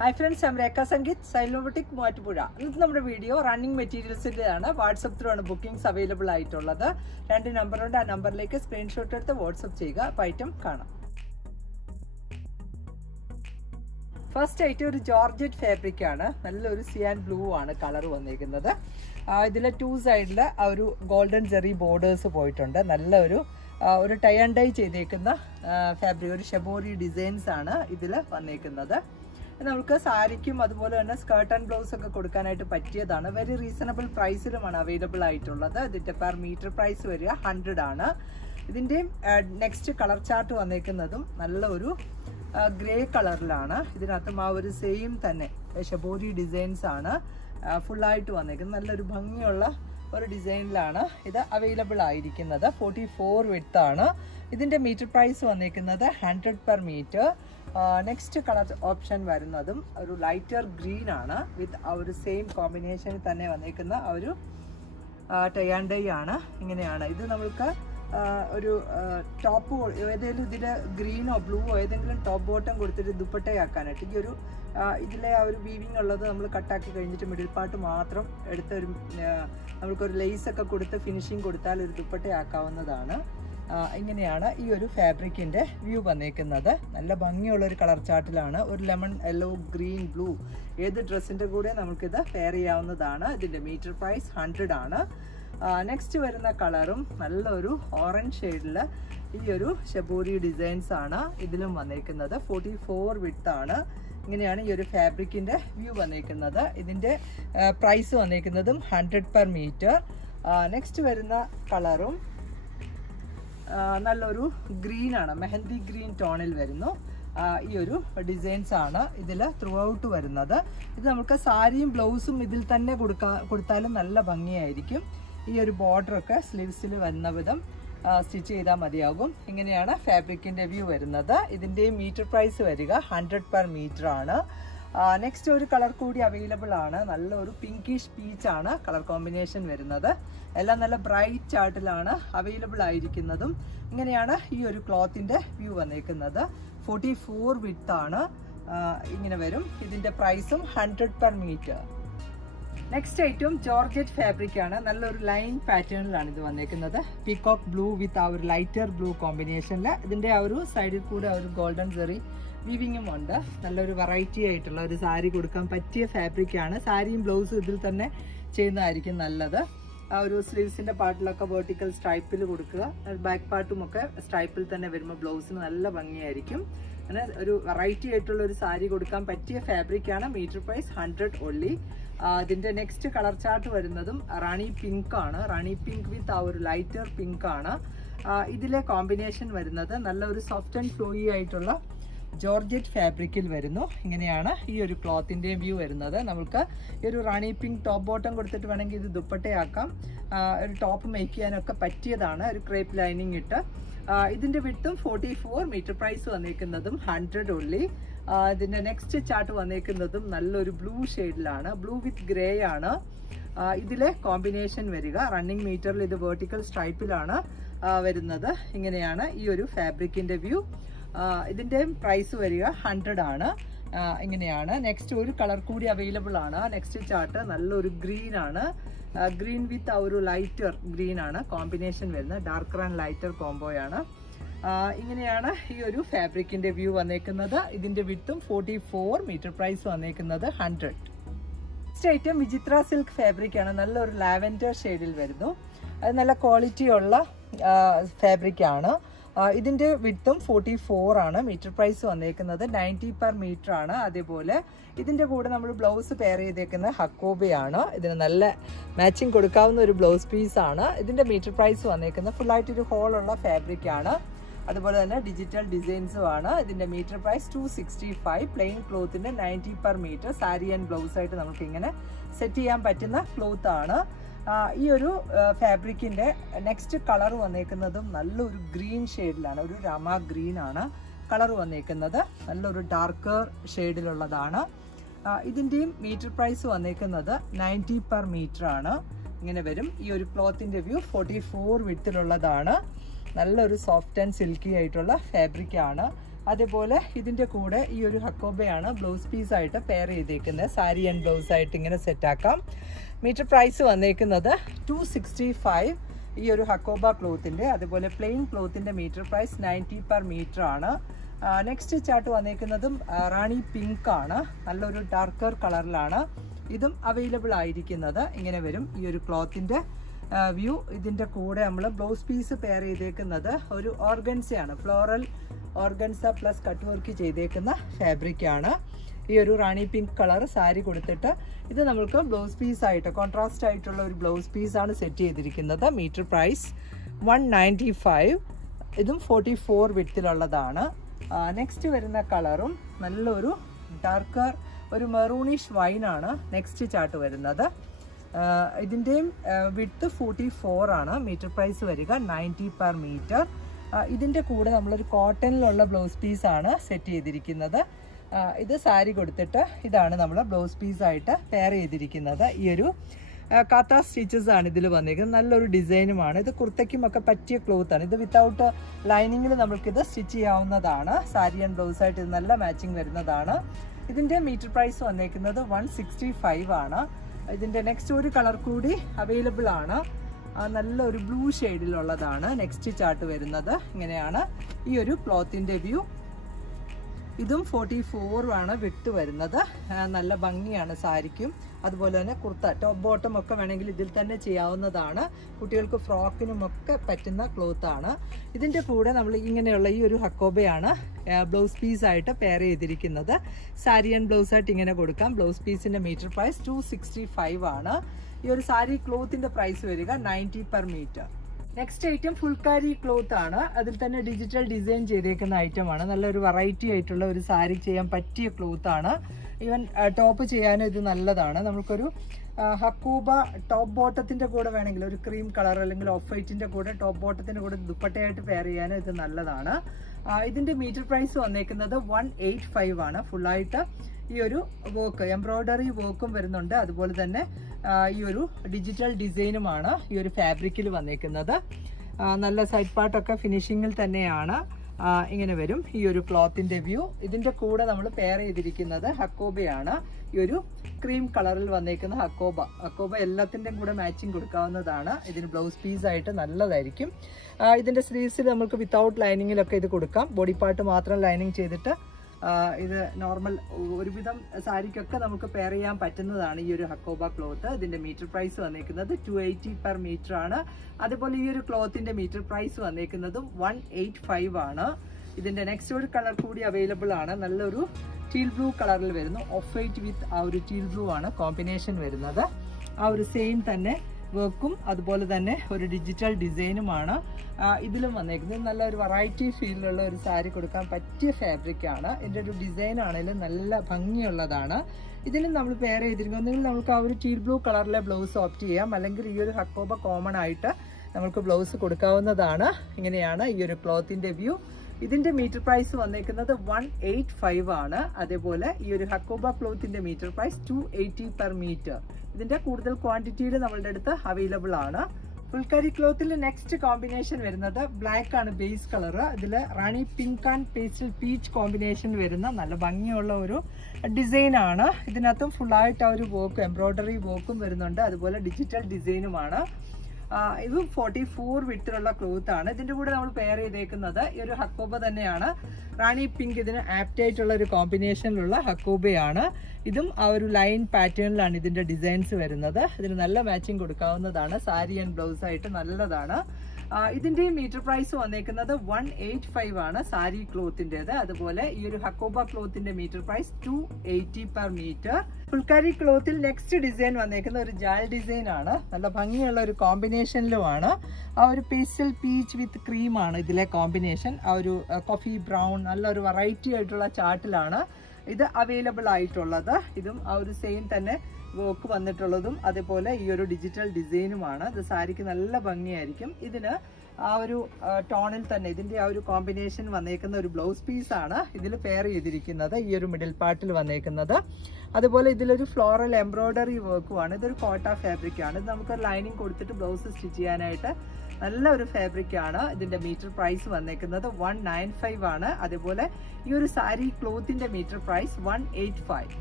Hi friends ഞാൻ രേഖ സംഗീത് സൈലോബട്ടിക് മൂവാറ്റുപുഴ ഇന്നത്തെ നമ്മുടെ വീഡിയോ റണ്ണിങ് മെറ്റീരിയൽസിന്റെതാണ് വാട്സപ്പ് ത്രൂ ആണ് ബുക്കിംഗ്സ് അവൈലബിൾ ആയിട്ടുള്ളത്. രണ്ട് നമ്പറുണ്ട് ആ നമ്പറിലേക്ക് സ്ക്രീൻഷോട്ട് എടുത്ത് വാട്സപ്പ് ചെയ്യുക. അപ്പോൾ ഐറ്റം കാണാം. ഫസ്റ്റ് ഐറ്റം ഒരു ജോർജറ്റ് ഫാബ്രിക് ആണ്. നല്ലൊരു സിയാൻ ബ്ലൂ ആണ് കളർ വന്നിരിക്കുന്നത്. ഇതിൽ ടു സൈഡിൽ ഒരു ഗോൾഡൻ ജെറി ബോർഡേഴ്സ് പോയിട്ടുണ്ട്. നല്ലൊരു ഒരു ടൈ ആൻഡ് ഡൈ ചെയ്തേക്കുന്ന ഫാബ്രിക് ഒരു ഷെബോറി ഡിസൈൻസ് ആണ് ഇതിൽ വന്നേക്കുന്നത് ഇത് നമുക്ക് സാരിക്കും അതുപോലെ തന്നെ സ്കേർട്ട് ആൻഡ് ബ്ലൗസ് ഒക്കെ കൊടുക്കാനായിട്ട് പറ്റിയതാണ്. വെരി റീസണബിൾ പ്രൈസിലുമാണ് അവൈലബിൾ ആയിട്ടുള്ളത്. ഇതിന്റെ പെർ മീറ്റർ പ്രൈസ് വരിക ഹൺഡ്രഡ് ആണ്. ഇതിന്റെയും നെക്സ്റ്റ് കളർ ചാർട്ട് വന്നേക്കുന്നതും നല്ല ഒരു ഗ്രേ കളറിലാണ് ഇതിനകത്തും ആ ഒരു സെയിം തന്നെ. ഷബോരി ഡിസൈൻസ് ആണ്. ഫുള്ളായിട്ട് വന്നേക്കുന്നത്. നല്ലൊരു ഭംഗിയുള്ള ഒരു ഡിസൈനിലാണ് ഇത് അവൈലബിൾ ആയിരിക്കുന്നത്. ഫോർട്ടി ഫോർ വിഡ്ത്ത് ആണ്. ഇതിന്റെ മീറ്റർ പ്രൈസ് വന്നേക്കുന്നത് hundred per metre next colour option വരുന്നതും ഒരു ലൈറ്റർ ഗ്രീൻ ആണ്. വിത്ത് ആ ഒരു സെയിം കോമ്പിനേഷനിൽ തന്നെ വന്നേക്കുന്ന ആ ഒരു ടയാൻഡൈ ആണ്. ഇങ്ങനെയാണ്. ഇത് നമ്മൾക്ക് ഒരു ടോപ്പ് ഏതെങ്കിലും ഇതിൽ ഗ്രീനോ ബ്ലൂവോ ഏതെങ്കിലും ടോപ്പ് ബോട്ടം കൊടുത്തിട്ട് ദുപ്പട്ടയാക്കാനായിട്ട് ഈ ഒരു ഇതിലെ ആ ഒരു വീവിങ് ഉള്ളത് നമ്മൾ കട്ടാക്കി കഴിഞ്ഞിട്ട് മിഡിൽ പാർട്ട് മാത്രം എടുത്ത് ഒരു ആ, നമുക്കൊരു ലേസ് ഒക്കെ കൊടുത്ത് ഫിനിഷിങ് കൊടുത്താൽ ഒരു ദുപ്പട്ടയാക്കാവുന്നതാണ്. ഇങ്ങനെയാണ് ഈ ഒരു ഫാബ്രിക്കിന്റെ വ്യൂ വന്നേക്കുന്നത്. നല്ല ഭംഗിയുള്ള ഒരു കളർ ചാർട്ടിലാണ്. ഒരു ലെമൺ യെല്ലോ ഗ്രീൻ ബ്ലൂ ഏത് ഡ്രസ്സിന്റെ കൂടെ നമുക്കിത് ഫെയർ ചെയ്യാവുന്നതാണ്. ഇതിന്റെ മീറ്റർ പ്രൈസ് ഹൺഡ്രഡ് ആണ്. നെക്സ്റ്റ് വരുന്ന കളറും നല്ലൊരു ഓറഞ്ച് ഷെയ്ഡിൽ ഈ ഒരു ഷബൂരി ഡിസൈൻസ് ആണ് ഇതിലും വന്നേക്കുന്നത്. ഫോർട്ടി ഫോർ ആണ്. ഇങ്ങനെയാണ് ഈ ഒരു ഫാബ്രിക്കിന്റെ വ്യൂ വന്നേക്കുന്നത്. ഇതിന്റെ പ്രൈസ് വന്നേക്കുന്നതും ഹൺഡ്രഡ് പെർ മീറ്റർ നെക്സ്റ്റ് വരുന്ന കളറും നല്ലൊരു ഗ്രീൻ ആണ്. മെഹന്തി ഗ്രീൻ ടോണിൽ വരുന്നു. ഈ ഒരു ഡിസൈൻസ് ആണ് ഇതിൽ ത്രൂ ഔട്ട് വരുന്നത്. ഇത് നമുക്ക് സാരിയും ബ്ലൗസും ഇതിൽ തന്നെ കൊടുക്കാ കൊടുത്താലും നല്ല ഭംഗിയായിരിക്കും. ഈ ഒരു ബോർഡറൊക്കെ സ്ലീവ്സിൽ വരുന്ന വിധം സ്റ്റിച്ച് ചെയ്താൽ മതിയാകും. ഇങ്ങനെയാണ് ഫാബ്രിക്കിന്റെ വ്യൂ വരുന്നത്. ഇതിന്റെ മീറ്റർ പ്രൈസ് വരിക ഹൺഡ്രഡ് പെർ മീറ്റർ ആണ്. നെക്സ്റ്റ് ഒരു കളർ കൂടി അവൈലബിൾ ആണ്. നല്ലൊരു പിങ്കിഷ് പീച്ച് ആണ് കളർ കോമ്പിനേഷൻ വരുന്നത്. എല്ലാം നല്ല ബ്രൈറ്റ് ചാർട്ടിലാണ് അവൈലബിൾ ആയിരിക്കുന്നതും. ഇങ്ങനെയാണ് ഈ ഒരു ക്ലോത്തിന്റെ വ്യൂ വന്നേക്കുന്നത്. ഫോർട്ടി ഫോർ ആണ്. ഇങ്ങനെ വരും. ഇതിന്റെ പ്രൈസും hundred per metre next item georgette fabric ആണ്. നല്ലൊരു ലൈൻ പാറ്റേണിലാണ് ഇത് വന്നേക്കുന്നത്. പീകോക്ക് ബ്ലൂ വിത്ത് ആ ഒരു ലൈറ്റർ ബ്ലൂ കോമ്പിനേഷനിൽ ഇതിന്റെ ആ ഒരു സൈഡിൽ കൂടെ ഒരു ഗോൾഡൻ സെറി വീവിങ്ങും ഉണ്ട്. നല്ലൊരു വെറൈറ്റി ആയിട്ടുള്ള ഒരു സാരി കൊടുക്കാൻ പറ്റിയ ഫാബ്രിക്കാണ് സാരിയും ബ്ലൗസും ഇതിൽ തന്നെ ചെയ്യുന്നതായിരിക്കും നല്ലത്. ആ ഒരു സ്ലീവ്സിന്റെ പാർട്ടിലൊക്കെ വെർട്ടിക്കൽ സ്ട്രൈപ്പിൽ കൊടുക്കുക. ബാക്ക് പാർട്ടും ഒക്കെ സ്ട്രൈപ്പിൽ തന്നെ വരുമ്പോൾ ബ്ലൗസിന് നല്ല ഭംഗിയായിരിക്കും. അങ്ങനെ ഒരു വെറൈറ്റി ആയിട്ടുള്ള ഒരു സാരി കൊടുക്കാൻ പറ്റിയ ഫാബ്രിക്കാണ് മീറ്റർ പ്രൈസ് ഹൺഡ്രഡ് ഒള്ളി അതിന്റെ നെക്സ്റ്റ് കളർ ചാർട്ട് വരുന്നതും റാണി പിങ്ക് ആണ്. റാണി പിങ്ക് വിത്ത് ആ ഒരു ലൈറ്റർ പിങ്ക് ആണ്. ഇതിലെ കോമ്പിനേഷൻ വരുന്നത് നല്ല ഒരു സോഫ്റ്റ് ആൻഡ് ഫ്ലോയി ആയിട്ടുള്ള ജോർജറ്റ് ഫാബ്രിക്കിൽ വരുന്നു. ഇങ്ങനെയാണ് ഈ ഒരു ക്ലോത്തിന്റെയും വ്യൂ വരുന്നത്. നമുക്ക് ഈ ഒരു റാണി പിങ്ക് ടോപ്പ് ബോട്ടം കൊടുത്തിട്ട് വേണമെങ്കിൽ ഇത് ദുപ്പട്ടയാക്കാം. ഒരു ടോപ്പ് മേക്ക് ചെയ്യാനൊക്കെ പറ്റിയതാണ്. ഒരു ക്രേപ്പ് ലൈനിങ് ഇട്ട്. ഇതിന്റെ വിട്ടും ഫോർട്ടി ഫോർ മീറ്റർ പ്രൈസ് വന്നിരിക്കുന്നതും ഹൺഡ്രഡ് ഉള്ളി. ഇതിന്റെ നെക്സ്റ്റ് ചാർട്ട് വന്നിരിക്കുന്നതും നല്ലൊരു ബ്ലൂ ഷെയ്ഡിലാണ്. ബ്ലൂ വിത്ത് ഗ്രേ ആണ് ഇതിലെ കോമ്പിനേഷൻ വരിക. റണ്ണിങ് മീറ്ററിൽ ഇത് വേർട്ടിക്കൽ സ്ട്രൈപ്പിലാണ് വരുന്നത്. ഇങ്ങനെയാണ് ഈ ഒരു ഫാബ്രിക്കിന്റെ വ്യൂ. ഇതിന്റെ പ്രൈസ് വരിക ഹൺഡ്രഡ് ആണ്. ഇങ്ങനെയാണ്. നെക്സ്റ്റ് ഒരു കളർ കൂടി അവൈലബിൾ ആണ്. നെക്സ്റ്റ് ചാർട്ട് നല്ലൊരു ഗ്രീൻ ആണ്. ഗ്രീൻ വിത്ത് ഒരു ലൈറ്റർ ഗ്രീൻ ആണ്. കോമ്പിനേഷൻ വരുന്നത് ഡാർക്കർ ആൻഡ് ലൈറ്റർ കോംബോയാണ് ഇങ്ങനെയാണ് ഈ ഒരു ഫാബ്രിക്കിന്റെ വ്യൂ വന്നേക്കുന്നത്. ഇതിന്റെ വിത്തും ഫോർട്ടി ഫോർ മീറ്റർ പ്രൈസ് വന്നേക്കുന്നത് hundred next item Vichitra silk fabric ആണ്. നല്ലൊരു ലാവൻഡർ ഷെയ്ഡിൽ വരുന്നു. അത് നല്ല ക്വാളിറ്റിയുള്ള ഫാബ്രിക് ആണ്. ആ, ഇതിന്റെ വിട്ടും ഫോർട്ടി ഫോർ ആണ്. മീറ്റർ പ്രൈസ് വന്നേക്കുന്നത് നയന്റി പെർ മീറ്റർ ആണ്. അതേപോലെ ഇതിന്റെ കൂടെ നമ്മൾ ബ്ലൗസ് പെയർ ചെയ്തേക്കുന്നത് ഹക്കോബയാണ്. ഇതിന് നല്ല മാച്ചിങ് കൊടുക്കാവുന്ന ഒരു ബ്ലൗസ് പീസ് ആണ്. ഇതിന്റെ മീറ്റർ പ്രൈസ് വന്നേക്കുന്നത് ഉള്ള ഫാബ്രിക് ആണ്. അതുപോലെ തന്നെ ഡിജിറ്റൽ ഡിസൈൻസും ആണ്. ഇതിന്റെ metre price two sixty five plain ക്ലോത്തിന്റെ ninety per metre. Sari and blouse ആയിട്ട് നമുക്ക് ഇങ്ങനെ സെറ്റ് ചെയ്യാൻ പറ്റുന്ന ക്ലോത്ത് ആണ്. ഈ ഒരു ഫാബ്രിക്കിന്റെ നെക്സ്റ്റ് കളർ വന്നേക്കുന്നതും നല്ലൊരു ഗ്രീൻ ഷെയ്ഡിലാണ്. ഒരു രമ ഗ്രീൻ ആണ് കളർ വന്നേക്കുന്നത്. നല്ലൊരു ഡാർക്കർ ഷെയ്ഡിലുള്ളതാണ്. ഇതിന്റെയും മീറ്റർ പ്രൈസ് വന്നേക്കുന്നത് നയന്റി പെർ മീറ്റർ ആണ്. ഇങ്ങനെ വരും. ഈ ഒരു ക്ലോത്തിന്റെ വ്യൂ ഫോർട്ടി ഫോർ വിത്തിലുള്ളതാണ് നല്ലൊരു സോഫ്റ്റ് ആൻഡ് സിൽക്കി ആയിട്ടുള്ള ഫാബ്രിക് ആണ്. അതേപോലെ ഇതിന്റെ കൂടെ ഈ ഒരു ഹക്കോബയാണ് ബ്ലൗസ് പീസായിട്ട് പെയർ ചെയ്തേക്കുന്നത്. സാരി ആൻഡ് ബ്ലൗസ് ആയിട്ട് ഇങ്ങനെ സെറ്റാക്കാം. മീറ്റർ പ്രൈസ് വന്നേക്കുന്നത് ടു സിക്സ്റ്റി ഫൈവ് ഈ ഒരു ഹക്കോബ ക്ലോത്തിന്റെ അതുപോലെ plain ക്ലോത്തിന്റെ metre price ninety per metre ആണ്. നെക്സ്റ്റ് ചാർട്ട് വന്നേക്കുന്നതും റാണി പിങ്ക് ആണ്. നല്ലൊരു ഡാർക്കർ കളറിലാണ് ഇതും അവൈലബിൾ ആയിരിക്കുന്നത്. ഇങ്ങനെ വരും ഈ ഒരു ക്ലോത്തിന്റെ വ്യൂ ഇതിന്റെ കൂടെ നമ്മൾ ബ്ലൗസ് പീസ് പെയർ ചെയ്തേക്കുന്നത് ഒരു ഓർഗൻസയാണ് floral organza plus cut work ചെയ്തേക്കുന്ന ഫാബ്രിക് ആണ്. ഈ ഒരു റാണി പിങ്ക് കളർ സാരി കൊടുത്തിട്ട് ഇത് നമ്മൾക്ക് ബ്ലൗസ് പീസ് ആയിട്ട് കോൺട്രാസ്റ്റ് ആയിട്ടുള്ള ഒരു ബ്ലൗസ് പീസാണ് സെറ്റ് ചെയ്തിരിക്കുന്നത്. Metre price one ninety five ഇതും ഫോർട്ടി ഫോർ വിട്ടിലുള്ളതാണ് നെക്സ്റ്റ് വരുന്ന കളറും നല്ലൊരു ഡാർക്കർ ഒരു മെറൂണിഷ് വൈനാണ് നെക്സ്റ്റ് ചാർട്ട് വരുന്നത്. ഇതിന്റെയും വിട്ട് ഫോർട്ടി ഫോർ ആണ്. മീറ്റർ പ്രൈസ് വരിക നയന്റി പെർ മീറ്റർ ഇതിന്റെ കൂടെ നമ്മളൊരു കോട്ടണിലുള്ള ബ്ലൗസ് പീസാണ് സെറ്റ് ചെയ്തിരിക്കുന്നത്. ഇത് സാരി കൊടുത്തിട്ട് ഇതാണ് നമ്മൾ ബ്ലൗസ് പീസായിട്ട് പെയർ ചെയ്തിരിക്കുന്നത്. ഈ ഒരു കാത്ത സ്റ്റിച്ചസ് ആണ് ഇതിൽ വന്നിരിക്കുന്നത്. നല്ലൊരു ഡിസൈനുമാണ് ഇത് കുർത്തയ്ക്കും ഒക്കെ പറ്റിയ ക്ലോത്ത് ആണ്. ഇത് വിത്തൗട്ട് ലൈനിങ്ങിൽ നമുക്കിത് സ്റ്റിച്ച് ചെയ്യാവുന്നതാണ്. സാരി ആൻഡ് ബ്ലൗസ് ആയിട്ട് ഇത് നല്ല മാച്ചിങ് വരുന്നതാണ്. ഇതിന്റെ മീറ്റർ പ്രൈസ് വന്നേക്കുന്നത് വൺ സിക്സ്റ്റി ഫൈവ് ആണ്. ഇതിന്റെ നെക്സ്റ്റ് ഒരു കളർ കൂടി അവൈലബിൾ ആണ്. നല്ലൊരു ബ്ലൂ ഷെയ്ഡിലുള്ളതാണ് നെക്സ്റ്റ് ചാർട്ട് വരുന്നത്. ഇങ്ങനെയാണ് ഈ ഒരു ക്ലോത്തിന്റെ വ്യൂ ഇതും ഫോർട്ടി ആണ് വിട്ട് വരുന്നത് നല്ല ഭംഗിയാണ് സാരിക്കും. അതുപോലെ തന്നെ കുർത്ത ടോപ്പ് ബോട്ടം ഒക്കെ വേണമെങ്കിൽ ഇതിൽ തന്നെ ചെയ്യാവുന്നതാണ്. കുട്ടികൾക്ക് ഫ്രോക്കിനും ഒക്കെ പറ്റുന്ന ക്ലോത്ത് ആണ്. ഇതിന്റെ കൂടെ നമ്മൾ ഇങ്ങനെയുള്ള ഈ ഒരു ഹക്കോബയാണ് ബ്ലൗസ് പീസായിട്ട് പെയർ ചെയ്തിരിക്കുന്നത്. സാരി ആൻഡ് ബ്ലൗസ് ആയിട്ട് ഇങ്ങനെ കൊടുക്കാം. ബ്ലൗസ് പീസിന്റെ metre price two sixty five ആണ്. ഈ ഒരു സാരി ക്ലോത്തിന്റെ പ്രൈസ് വരിക ninety per metre next item phulkari cloth ആണ്. അതിൽ തന്നെ ഡിജിറ്റൽ ഡിസൈൻ ചെയ്തേക്കുന്ന ഐറ്റം ആണ്. നല്ലൊരു വെറൈറ്റി ആയിട്ടുള്ള ഒരു സാരി ചെയ്യാൻ പറ്റിയ ക്ലോത്ത് ആണ്. ഈവൻ ടോപ്പ് ചെയ്യാനും ഇത് നല്ലതാണ്. നമുക്കൊരു ഹക്കൂബ ടോപ്പ് ബോട്ടത്തിന്റെ കൂടെ വേണമെങ്കിൽ ഒരു ക്രീം കളർ അല്ലെങ്കിൽ ഓഫ് വൈറ്റിന്റെ കൂടെ ടോപ്പ് ബോട്ടത്തിന്റെ കൂടെ ദുപ്പട്ടയായിട്ട് പെയർ ചെയ്യാനും ഇത് നല്ലതാണ്. ഇതിന്റെ മീറ്റർ പ്രൈസ് വന്നേക്കുന്നത് വൺ എയ്റ്റ് ഫൈവ് ആണ്. ഫുള്ളായിട്ട് ഈ ഒരു വർക്ക് എംബ്രോയ്ഡറി വർക്കും വരുന്നുണ്ട്. അതുപോലെ തന്നെ ഈ ഒരു ഡിജിറ്റൽ ഡിസൈനുമാണ് ഈ ഒരു ഫാബ്രിക്കിൽ വന്നേക്കുന്നത്. നല്ല സൈഡ് പാർട്ടൊക്കെ ഫിനിഷിങ്ങിൽ തന്നെയാണ്. ഇങ്ങനെ വരും. ഈ ഒരു ക്ലോത്തിന്റെ വ്യൂ. ഇതിന്റെ കൂടെ നമ്മൾ പെയർ ചെയ്തിരിക്കുന്നത് ഹക്കോബയാണ്. ഈ ഒരു ക്രീം കളറിൽ വന്നേക്കുന്ന ഹക്കോബ. ഹക്കോബ എല്ലാത്തിന്റെയും കൂടെ മാച്ചിങ് കൊടുക്കാവുന്നതാണ്. ഇതിന് ബ്ലൗസ് പീസ് ആയിട്ട് നല്ലതായിരിക്കും. ഇതിന്റെ സ്ലീവ്സിൽ നമുക്ക് വിത്തൗട്ട് ലൈനിങ്ങിലൊക്കെ ഇത് കൊടുക്കാം. ബോഡി പാർട്ട് മാത്രം ലൈനിങ് ചെയ്തിട്ട് ഇത് നോർമൽ ഒരുവിധം സാരിക്കൊക്കെ നമുക്ക് പെയർ ചെയ്യാൻ പറ്റുന്നതാണ് ഈ ഒരു ഹക്കോബ ക്ലോത്ത് ഇതിന്റെ മീറ്റർ പ്രൈസ് വന്നിരിക്കുന്നത് ടു എയ്റ്റി പെർ മീറ്റർ ആണ്. അതുപോലെ ഈ ഒരു ക്ലോത്തിന്റെ മീറ്റർ പ്രൈസ് വന്നിരിക്കുന്നതും വൺ എയ്റ്റ് ഫൈവ് ആണ്. ഇതിന്റെ നെക്സ്റ്റ് ഒരു കളർ കൂടി അവൈലബിൾ ആണ്. നല്ലൊരു ടീൽ ബ്ലൂ കളറിൽ വരുന്നു. ഓഫ് വൈറ്റ് വിത്ത് ആ ഒരു ടീൽ ബ്ലൂ ആണ്. കോമ്പിനേഷൻ വരുന്നത്. ആ ഒരു സെയിം തന്നെ വർക്കും അതുപോലെ തന്നെ ഒരു ഡിജിറ്റൽ ഡിസൈനുമാണ് ഇതിലും വന്നേക്കുന്നത്. നല്ല ഒരു വെറൈറ്റി ഫീലിലുള്ള ഒരു സാരി കൊടുക്കാൻ പറ്റിയ ഫാബ്രിക്കാണ് ഇതിന്റെ ഒരു ഡിസൈൻ ആണെങ്കിലും നല്ല ഭംഗിയുള്ളതാണ്. ഇതിന് നമ്മൾ പെയർ ഒന്നുകിൽ നമുക്ക് ആ ഒരു ടീൽ ബ്ലൂ കളറിലെ ബ്ലൗസ് ഓപ്റ്റ് ചെയ്യാം. അല്ലെങ്കിൽ ഈ ഒരു ഹക്കോബ കോമൺ ആയിട്ട് നമുക്ക് ബ്ലൗസ് കൊടുക്കാവുന്നതാണ്. ഇങ്ങനെയാണ് ഈ ഒരു ക്ലോത്തിന്റെ വ്യൂ ഇതിന്റെ മീറ്റർ പ്രൈസ് വന്നേക്കുന്നത് വൺ എയ്റ്റ് ഫൈവ് ആണ്. അതേപോലെ ഈ ഒരു hakoba ക്ലോത്തിന്റെ metre price two eighty per metre ഇതിന്റെ കൂടുതൽ ക്വാണ്ടിറ്റിയിൽ നമ്മളുടെ അടുത്ത് അവൈലബിൾ ആണ്. ഫുൾക്കരി ക്ലോത്തിൽ നെക്സ്റ്റ് കോമ്പിനേഷൻ വരുന്നത് ബ്ലാക്ക് ആണ് ബേസ് കളർ ഇതിൽ rani pink and pastel peach combination വരുന്ന നല്ല ഭംഗിയുള്ള ഒരു ഡിസൈൻ ആണ്. ഇതിനകത്തും ഫുള്ളായിട്ട് ആ ഒരു വോക്കും എംബ്രോയ്ഡറി വോക്കും വരുന്നുണ്ട്. അതുപോലെ ഡിജിറ്റൽ ഡിസൈനുമാണ് ഇതും ഫോർട്ടി ഫോർ വിട്ടിലുള്ള ക്ലോത്ത് ആണ്. ഇതിന്റെ കൂടെ നമ്മൾ പെയർ ചെയ്തേക്കുന്നത് ഈ ഒരു ഹക്കോബ തന്നെയാണ്. റാണി പിങ്ക് ഇതിന് ആപ്റ്റ് ആയിട്ടുള്ള ഒരു കോമ്പിനേഷനിലുള്ള ഹക്കോബയാണ്. ഇതും ആ ഒരു ലൈൻ പാറ്റേണിലാണ് ഇതിന്റെ ഡിസൈൻസ് വരുന്നത്. ഇതിന് നല്ല മാച്ചിങ് കൊടുക്കാവുന്നതാണ്. സാരി ആൻഡ് ബ്ലൗസ് ആയിട്ട് നല്ലതാണ്. ആ, ഇതിന്റെ മീറ്റർ പ്രൈസ് വന്നേക്കുന്നത് വൺ എയ്റ്റ് ഫൈവ് ആണ് സാരി ക്ലോത്തിന്റെത് അതുപോലെ ഈ ഒരു hakoba ക്ലോത്തിന്റെ metre price two eighty per metre. Phulkari ക്ലോത്തിൽ next design വന്നേക്കുന്ന ഒരു ജാൽ ഡിസൈൻ ആണ്. നല്ല ഭംഗിയുള്ള ഒരു കോമ്പിനേഷനിലുമാണ്. ആ ഒരു പേസ്റ്റൽ പീച്ച് വിത്ത് ക്രീമാണ് ഇതിലെ കോമ്പിനേഷൻ. ആ ഒരു കോഫി ബ്രൗൺ നല്ലൊരു വെറൈറ്റി ആയിട്ടുള്ള ചാർട്ടിലാണ് ഇത് അവൈലബിൾ ആയിട്ടുള്ളത്. ഇതും ആ ഒരു സെയിം തന്നെ വർക്ക് വന്നിട്ടുള്ളതും. അതേപോലെ ഈ ഒരു ഡിജിറ്റൽ ഡിസൈനുമാണ് ഇത് സാരിക്ക് നല്ല ഭംഗിയായിരിക്കും. ഇതിന് ആ ഒരു ടോണിൽ തന്നെ ഇതിന്റെ ആ ഒരു കോമ്പിനേഷൻ വന്നേക്കുന്ന ഒരു ബ്ലൗസ് പീസ് ആണ് ഇതിൽ പെയർ ചെയ്തിരിക്കുന്നത് ഈ ഒരു മിഡിൽ പാർട്ടിൽ വന്നേക്കുന്നത്. അതുപോലെ ഇതിലൊരു ഫ്ലോറൽ എംബ്രോയ്ഡറി വർക്കുമാണ് ഇതൊരു കോട്ട ഫാബ്രിക് ആണ്. ഇത് നമുക്ക് ലൈനിങ് കൊടുത്തിട്ട് ബ്ലൗസ് സ്റ്റിച്ച് ചെയ്യാനായിട്ട് നല്ല ഒരു ഫാബ്രിക് ആണ് ഇതിന്റെ മീറ്റർ പ്രൈസ് വന്നേക്കുന്നത്. വൺ നയൻ ഫൈവ് ആണ്. അതുപോലെ ഈ ഒരു sari ക്ലോത്തിന്റെ metre price one eight five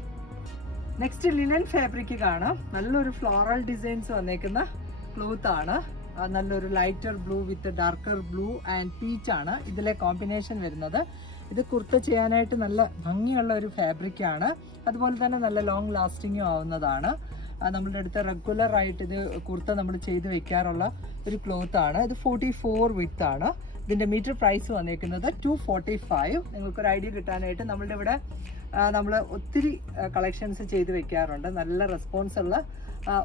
next linen fabric കാണാം. നല്ലൊരു ഫ്ലോറൽ ഡിസൈൻസ് വന്നേക്കുന്ന ക്ലോത്ത് ആണ്. നല്ലൊരു lighter blue with darker blue and peach ആണ് ഇതിലെ കോമ്പിനേഷൻ വരുന്നത്. ഇത് കുർത്ത ചെയ്യാനായിട്ട് നല്ല ഭംഗിയുള്ള ഒരു ഫാബ്രിക് ആണ്. അതുപോലെ തന്നെ നല്ല ലോങ് ലാസ്റ്റിങ്ങും ആവുന്നതാണ്. നമ്മളുടെ അടുത്ത് റെഗുലർ ആയിട്ട് ഇത് കുർത്ത നമ്മൾ ചെയ്ത് വെക്കാറുള്ള ഒരു ക്ലോത്ത് ആണ്. ഇത് ഫോർട്ടി ഫോർ വിത്ത് ആണ്. ഇതിന്റെ മീറ്റർ പ്രൈസ് വന്നിരിക്കുന്നത് ടു ഫോർട്ടി ഫൈവ് നിങ്ങൾക്കൊരു ഐഡിയ കിട്ടാനായിട്ട് നമ്മളുടെ ഇവിടെ നമ്മൾ ഒത്തിരി കളക്ഷൻസ് ചെയ്ത് വെക്കാറുണ്ട്. നല്ല റെസ്പോൺസ് ഉള്ള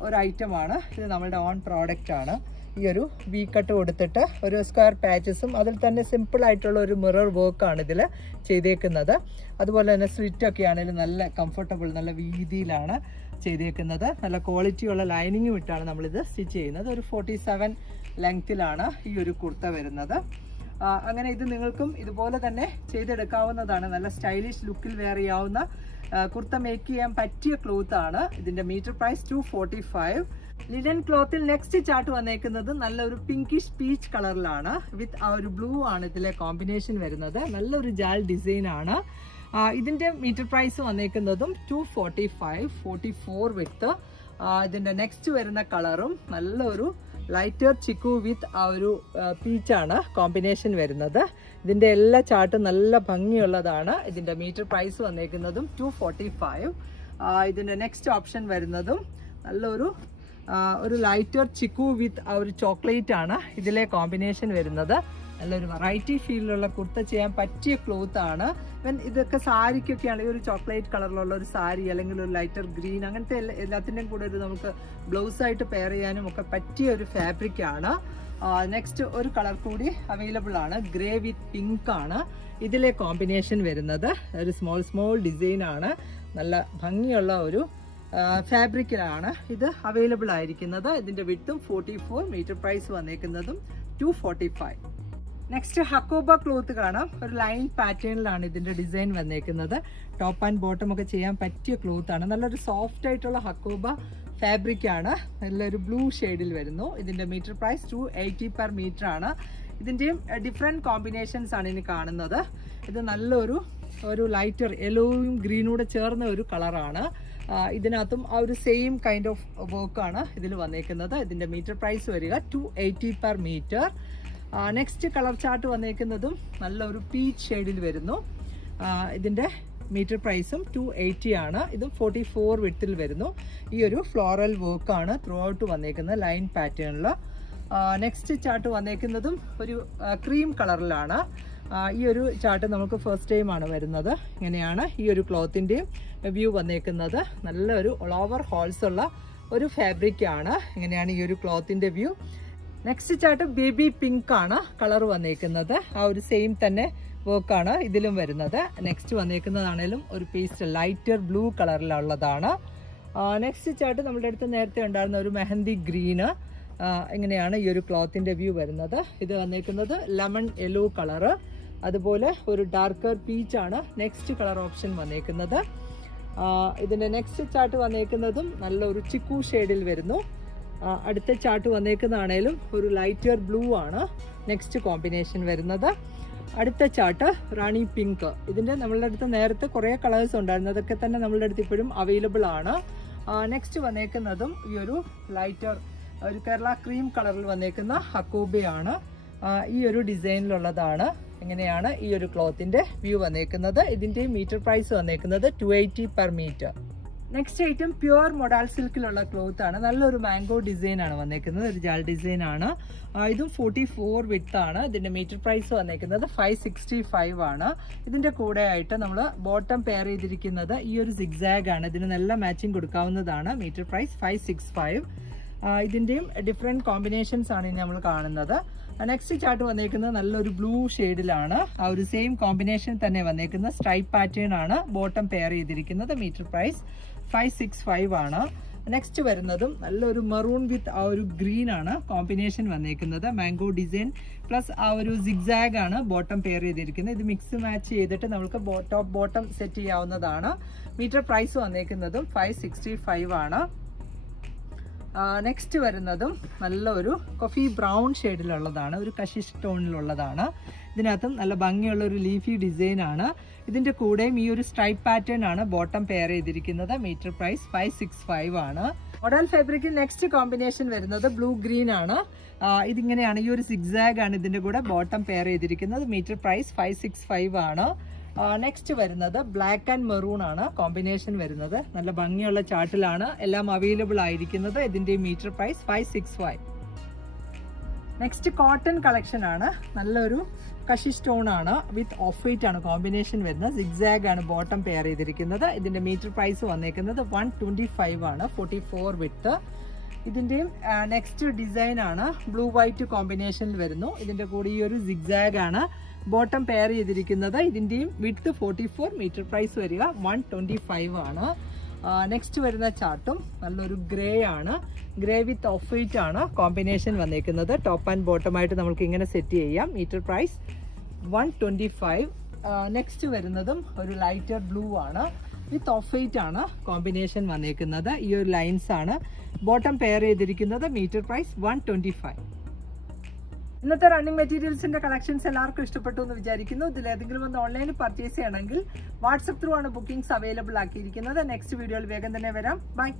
ഒരു ഐറ്റമാണ് ഇത് നമ്മളുടെ ഓൺ പ്രോഡക്റ്റ് ആണ്. ഈ ഒരു വി കട്ട് കൊടുത്തിട്ട് ഒരു സ്ക്വയർ പാച്ചസും അതിൽ തന്നെ സിമ്പിൾ ആയിട്ടുള്ള ഒരു മിറർ വർക്കാണ് ഇതിൽ ചെയ്തേക്കുന്നത്. അതുപോലെ തന്നെ സ്വിറ്റ് ഒക്കെ ആണെങ്കിലും നല്ല കംഫർട്ടബിൾ നല്ല വീതിയിലാണ് ചെയ്തേക്കുന്നത്. നല്ല ക്വാളിറ്റിയുള്ള ലൈനിങ്ങും ഇട്ടാണ് നമ്മളിത് സ്റ്റിച്ച് ചെയ്യുന്നത്. ഒരു ഫോർട്ടി സെവൻ ലെങ്ത്തിലാണ് ഈ ഒരു കുർത്ത വരുന്നത്. അങ്ങനെ ഇത് നിങ്ങൾക്കും ഇതുപോലെ തന്നെ ചെയ്തെടുക്കാവുന്നതാണ്. നല്ല സ്റ്റൈലിഷ് ലുക്കിൽ വെയർ ചെയ്യാവുന്ന കുർത്ത മേക്ക് ചെയ്യാൻ പറ്റിയ ക്ലോത്താണ് ഇതിന്റെ metre price two forty five linen ക്ലോത്തിൽ next chart വന്നേക്കുന്നത് നല്ലൊരു പിങ്കിഷ് പീച്ച് കളറിലാണ് വിത്ത് ആ ഒരു ബ്ലൂ ആണ് ഇതിലെ കോമ്പിനേഷൻ വരുന്നത്. നല്ലൊരു ജാൽ ഡിസൈൻ ആണ്. ഇതിന്റെ metre price വന്നേക്കുന്നതും two forty five forty four width ഇതിന്റെ നെക്സ്റ്റ് വരുന്ന കളറും നല്ലൊരു ലൈറ്റർ ചിക്കു വിത്ത് ആ ഒരു പീച്ചാണ് കോമ്പിനേഷൻ വരുന്നത്. ഇതിന്റെ എല്ലാ ചാർട്ടും നല്ല ഭംഗിയുള്ളതാണ്. ഇതിന്റെ മീറ്റർ പ്രൈസ് വന്നേക്കുന്നതും ടു ഫോർട്ടി ഫൈവ് ഇതിന്റെ നെക്സ്റ്റ് ഓപ്ഷൻ വരുന്നതും നല്ലൊരു ഒരു ലൈറ്റർ ചിക്കു വിത്ത് ആ ഒരു ചോക്ലേറ്റ് ആണ് ഇതിലെ കോമ്പിനേഷൻ വരുന്നത്. നല്ലൊരു വെറൈറ്റി ഫീലിലുള്ള കുർത്ത ചെയ്യാൻ പറ്റിയ ക്ലോത്ത് ആണ്. ഇവൻ ഇതൊക്കെ സാരിക്കൊക്കെ ആണെങ്കിൽ ഒരു ചോക്ലേറ്റ് കളറിലുള്ള ഒരു സാരി അല്ലെങ്കിൽ ഒരു ലൈറ്റർ ഗ്രീൻ അങ്ങനത്തെ എല്ലാ എല്ലാത്തിന്റെയും കൂടെ ഒരു നമുക്ക് ബ്ലൗസ് ആയിട്ട് പെയർ ചെയ്യാനും ഒക്കെ പറ്റിയ ഒരു ഫാബ്രിക് ആണ്. നെക്സ്റ്റ് ഒരു കളർ കൂടി അവൈലബിൾ ആണ്. ഗ്രേ വിത്ത് പിങ്ക് ആണ് ഇതിലെ കോമ്പിനേഷൻ വരുന്നത്. ഒരു സ്മോൾ സ്മോൾ ഡിസൈൻ ആണ്. നല്ല ഭംഗിയുള്ള ഒരു ഫാബ്രിക്കിലാണ് ഇത് അവൈലബിൾ ആയിരിക്കുന്നത്. ഇതിന്റെ വിട്ടും forty four metre price വന്നേക്കുന്നതും two forty five next Hakoba cloth കാണാം ഒരു ലൈൻ പാറ്റേണിലാണ് ഇതിന്റെ ഡിസൈൻ വന്നേക്കുന്നത്. ടോപ്പ് ആൻഡ് ബോട്ടം ഒക്കെ ചെയ്യാൻ പറ്റിയ ക്ലോത്ത് ആണ്. നല്ലൊരു സോഫ്റ്റ് ആയിട്ടുള്ള ഹക്കോബ ഫാബ്രിക് ആണ്. നല്ലൊരു ബ്ലൂ ഷെയ്ഡിൽ വരുന്നു. ഇതിന്റെ metre price two eighty per metre ആണ്. ഇതിന്റെയും ഡിഫറെന്റ് കോമ്പിനേഷൻസ് ആണ് ഇനി കാണുന്നത്. ഇത് നല്ലൊരു ഒരു ലൈറ്റർ യെല്ലോയും ഗ്രീനും കൂടെ ചേർന്ന ഒരു കളറാണ് ഇതിനകത്തും ആ ഒരു സെയിം കൈൻഡ് ഓഫ് വർക്കാണ് ഇതിൽ വന്നേക്കുന്നത്. ഇതിന്റെ മീറ്റർ പ്രൈസ് വരിക two eighty per metre next colour chart വന്നേക്കുന്നതും നല്ലൊരു പീച്ച് ഷെയ്ഡിൽ വരുന്നു. ഇതിന്റെ മീറ്റർ പ്രൈസും ടു എയ്റ്റി ആണ്. ഇതും ഫോർട്ടി ഫോർ വിട്ടിൽ വരുന്നു. ഈ ഒരു ഫ്ലോറൽ വർക്കാണ് ത്രൂ ഔട്ട് വന്നേക്കുന്നത് ലൈൻ പാറ്റേണിൽ നെക്സ്റ്റ് ചാർട്ട് വന്നേക്കുന്നതും ഒരു ക്രീം കളറിലാണ് ഈ ഒരു ചാർട്ട് നമുക്ക് ഫസ്റ്റ് ടൈം ആണ് വരുന്നത്. ഇങ്ങനെയാണ് ഈ ഒരു ക്ലോത്തിന്റെയും വ്യൂ വന്നേക്കുന്നത്. നല്ലൊരു ഓൾ ഓവർ ഹോൾസ് ഉള്ള ഒരു ഫാബ്രിക് ആണ്. ഇങ്ങനെയാണ് ഈ ഒരു ക്ലോത്തിന്റെ view next chart baby pink ആണ് കളർ വന്നേക്കുന്നത്. ആ ഒരു സെയിം തന്നെ വർക്കാണ് ഇതിലും വരുന്നത്. നെക്സ്റ്റ് വന്നേക്കുന്നതാണേലും ഒരു പീസ് ലൈറ്റർ ബ്ലൂ കളറിലുള്ളതാണ് നെക്സ്റ്റ് ചാർട്ട് നമ്മുടെ അടുത്ത് നേരത്തെ ഉണ്ടായിരുന്ന ഒരു മെഹന്തി ഗ്രീന് ഇങ്ങനെയാണ് ഈ ഒരു ക്ലോത്തിന്റെ വ്യൂ വരുന്നത്? ഇത് വന്നേക്കുന്നത് ലെമൺ യെല്ലോ കളറ്. അതുപോലെ ഒരു ഡാർക്കർ പീച്ചാണ് നെക്സ്റ്റ് കളർ ഓപ്ഷൻ വന്നേക്കുന്നത്. ഇതിന്റെ നെക്സ്റ്റ് ചാർട്ട് വന്നേക്കുന്നതും നല്ലൊരു ചിക്കു ഷെയ്ഡിൽ വരുന്നു. അടുത്ത ചാർട്ട് വന്നേക്കുന്നതാണേലും ഒരു ലൈറ്റർ ബ്ലൂ ആണ് നെക്സ്റ്റ് കോമ്പിനേഷൻ വരുന്നത്. അടുത്ത ചാർട്ട് റാണി പിങ്ക്. ഇതിന്റെ നമ്മളുടെ അടുത്ത് നേരത്തെ കുറേ കളേഴ്സ് ഉണ്ടായിരുന്നു. അതൊക്കെ തന്നെ നമ്മളുടെ അടുത്ത് ഇപ്പോഴും അവൈലബിൾ ആണ്. നെക്സ്റ്റ് വന്നേക്കുന്നതും ഈ ഒരു ലൈറ്റർ ഒരു കേരള ക്രീം കളറിൽ വന്നേക്കുന്ന ഹക്കൂബയാണ്. ഈ ഒരു ഡിസൈനിലുള്ളതാണ്. എങ്ങനെയാണ് ഈ ഒരു ക്ലോത്തിന്റെ വ്യൂ വന്നേക്കുന്നത്. ഇതിന്റെ മീറ്റർ പ്രൈസ് വന്നേക്കുന്നത് two eighty per metre next item pure modal സിൽക്കിലുള്ള cloth ആണ്. നല്ലൊരു മാംഗോ ഡിസൈൻ ആണ് വന്നേക്കുന്നത്. ഒരു ജാൽ ഡിസൈൻ ആണ്. ഇതും ഫോർട്ടി ഫോർ വിത്ത് ആണ്. ഇതിന്റെ മീറ്റർ പ്രൈസ് വന്നേക്കുന്നത് ഫൈവ് സിക്സ്റ്റി ഫൈവ് ആണ്. ഇതിന്റെ കൂടെ ആയിട്ട് നമ്മൾ ബോട്ടം പെയർ ചെയ്തിരിക്കുന്നത് ഈ ഒരു സിഗ്സാഗ് ആണ്. ഇതിന് നല്ല മാച്ചിങ് കൊടുക്കാവുന്നതാണ്. Metre price five six five ഇതിന്റെയും different combinations ആണ് ഇനി നമ്മൾ കാണുന്നത്. നെക്സ്റ്റ് ചാർട്ട് വന്നേക്കുന്നത് നല്ലൊരു ബ്ലൂ ഷെയ്ഡിലാണ് ആ ഒരു സെയിം കോമ്പിനേഷൻ തന്നെ വന്നേക്കുന്ന സ്ട്രൈപ്പ് പാറ്റേൺ ആണ് ബോട്ടം പെയർ ചെയ്തിരിക്കുന്നത് metre price five six five ആണ്. നെക്സ്റ്റ് വരുന്നതും നല്ലൊരു മറൂൺ വിത്ത് ആ ഒരു ഗ്രീൻ ആണ് കോമ്പിനേഷൻ വന്നേക്കുന്നത്. മാംഗോ ഡിസൈൻ പ്ലസ് ആ ഒരു സിഗ്സാഗ് ആണ് ബോട്ടം പെയർ ചെയ്തിരിക്കുന്നത്. ഇത് മിക്സ് മാച്ച് ചെയ്തിട്ട് നമുക്ക് ടോപ്പ് ബോട്ടം സെറ്റ് ചെയ്യാവുന്നതാണ്. മീറ്റർ പ്രൈസ് വന്നേക്കുന്നതും ഫൈവ് ആണ്. നെക്സ്റ്റ് വരുന്നതും നല്ല ഒരു കൊഫി ബ്രൗൺ ഷെയ്ഡിലുള്ളതാണ് ഒരു കഷിഷ് ടോണിലുള്ളതാണ് ഇതിനകത്തും നല്ല ഭംഗിയുള്ള ഒരു ലീഫി ഡിസൈനാണ് ആണ്. ഇതിന്റെ കൂടെയും ഈ ഒരു സ്ട്രൈപ്പ് പാറ്റേൺ ആണ് ബോട്ടം പെയർ ചെയ്തിരിക്കുന്നത്. Metre price five six five ആണ്. മോഡൽ ഫാബ്രിക് നെക്സ്റ്റ് കോമ്പിനേഷൻ വരുന്നത് ബ്ലൂ ഗ്രീൻ ആണ്. ഇതിങ്ങനെയാണ് ഈ ഒരു സിക്സാഗ് ആണ് ഇതിന്റെ കൂടെ ബോട്ടം പെയർ ചെയ്തിരിക്കുന്നത്. Metre price five six five ആണ്. നെക്സ്റ്റ് വരുന്നത് ബ്ലാക്ക് ആൻഡ് മെറൂൺ ആണ്. കോമ്പിനേഷൻ വരുന്നത്. നല്ല ഭംഗിയുള്ള ചാർട്ടിലാണ് എല്ലാം അവൈലബിൾ ആയിരിക്കുന്നത്. ഇതിന്റെ metre price five six five next cotton collection ആണ്. നല്ലൊരു കഷി സ്റ്റോൺ ആണ്. വിത്ത് ഓഫ് വൈറ്റ് ആണ്. കോമ്പിനേഷൻ വരുന്നത്. സിഗ്സാഗ് ആണ് ബോട്ടം പെയർ ചെയ്തിരിക്കുന്നത്. ഇതിന്റെ മീറ്റർ പ്രൈസ് വന്നേക്കുന്നത് വൺ ട്വന്റി ഫൈവ് ആണ്. ഫോർട്ടി ഫോർ വിത്ത് ഇതിന്റെയും നെക്സ്റ്റ് ഡിസൈൻ ആണ്. ബ്ലൂ വൈറ്റ് കോമ്പിനേഷനിൽ വരുന്നു. ഇതിന്റെ കൂടെ ഈ ഒരു സിഗ്സാഗ് ആണ്. ബോട്ടം പെയർ ചെയ്തിരിക്കുന്നത് ഇതിന്റെയും width forty four metre price വരിക. വൺ ട്വന്റി ഫൈവ് ആണ് നെക്സ്റ്റ് വരുന്ന ചാർട്ടും നല്ലൊരു ഗ്രേ ആണ്. ഗ്രേ വിത്ത് ഓഫ് വൈറ്റ് ആണ് കോമ്പിനേഷൻ വന്നേക്കുന്നത്. ടോപ്പ് ആൻഡ് ബോട്ടം ആയിട്ട് നമുക്ക് ഇങ്ങനെ സെറ്റ് ചെയ്യാം. Metre price one twenty five next വരുന്നതും ഒരു ലൈറ്റർ ബ്ലൂ ആണ്. വിത്ത് ഓഫ് വൈറ്റ് ആണ് കോമ്പിനേഷൻ വന്നേക്കുന്നത്. ഈ ഒരു ലൈൻസ് ആണ്. ബോട്ടം പെയർ ചെയ്തിരിക്കുന്നത് metre price one twenty five ഇന്നത്തെ റണ്ണിങ് മെറ്റീരിയൽസിന്റെ കളക്ഷൻസ് എല്ലാവർക്കും ഇഷ്ടപ്പെട്ടു എന്ന് വിചാരിക്കുന്നു. ഇതിൽ ഏതെങ്കിലും ഒന്ന് ഓൺലൈനിൽ പർച്ചേസ് ചെയ്യണമെങ്കിൽ വാട്സപ്പ് ത്രൂ ആണ് ബുക്കിംഗ്സ് അവൈലബിൾ ആക്കിയിരിക്കുന്നത്. നെക്സ്റ്റ് വീഡിയോയിൽ വേഗം തന്നെ വരാം. ബൈ